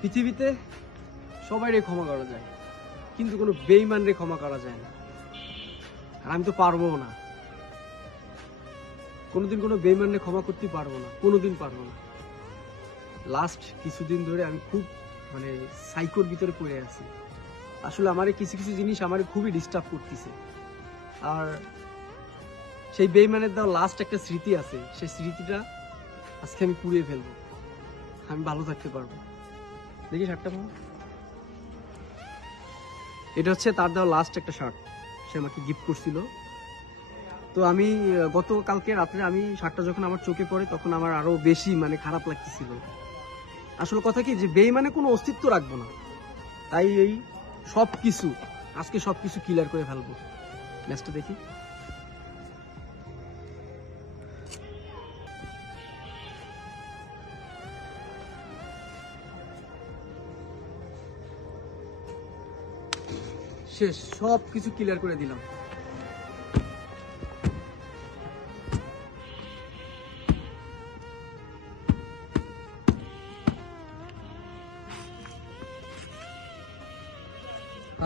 পৃথিবীতে সবাইরে ক্ষমা করা যায়, কিন্তু কোনো বেইমানরে ক্ষমা করা যায় না। আর আমি তো পারব না। কোনোদিন কোনো বেইমানরে ক্ষমা করতে পারব না, কোনোদিন পারব না। লাস্ট কিছুদিন ধরে আমি খুব মানে সাইকোর ভিতরে পড়ে আছি। আসলে আমার কিছু কিছু জিনিস আমার খুবই ডিস্টার্ব করতেছে। আর সেই বেইমানের দেওয়া লাস্ট একটা স্মৃতি আছে, সেই স্মৃতিটা আজকে আমি পুড়িয়ে ফেলব। আমি ভালো থাকতে পারব। দেখি শার্টটা পাবো এটা হচ্ছে তার দেওয়া লাস্ট একটা শার্ট। সে আমাকে গিফট করছিল। তো আমি গতকালকে রাত্রে আমি শার্টটা যখন আমার চোখে পড়ে, তখন আমার আরও বেশি মানে খারাপ লাগতেছিল। আসলে কথা কি যে, বেইমানে কোনো অস্তিত্ব রাখব না। তাই এই সব কিছু আজকে সব কিছু ক্লিয়ার করে ফেলব। ম্যাচটা দেখি। শেষ সব কিছু ক্লিয়ার করে দিলাম।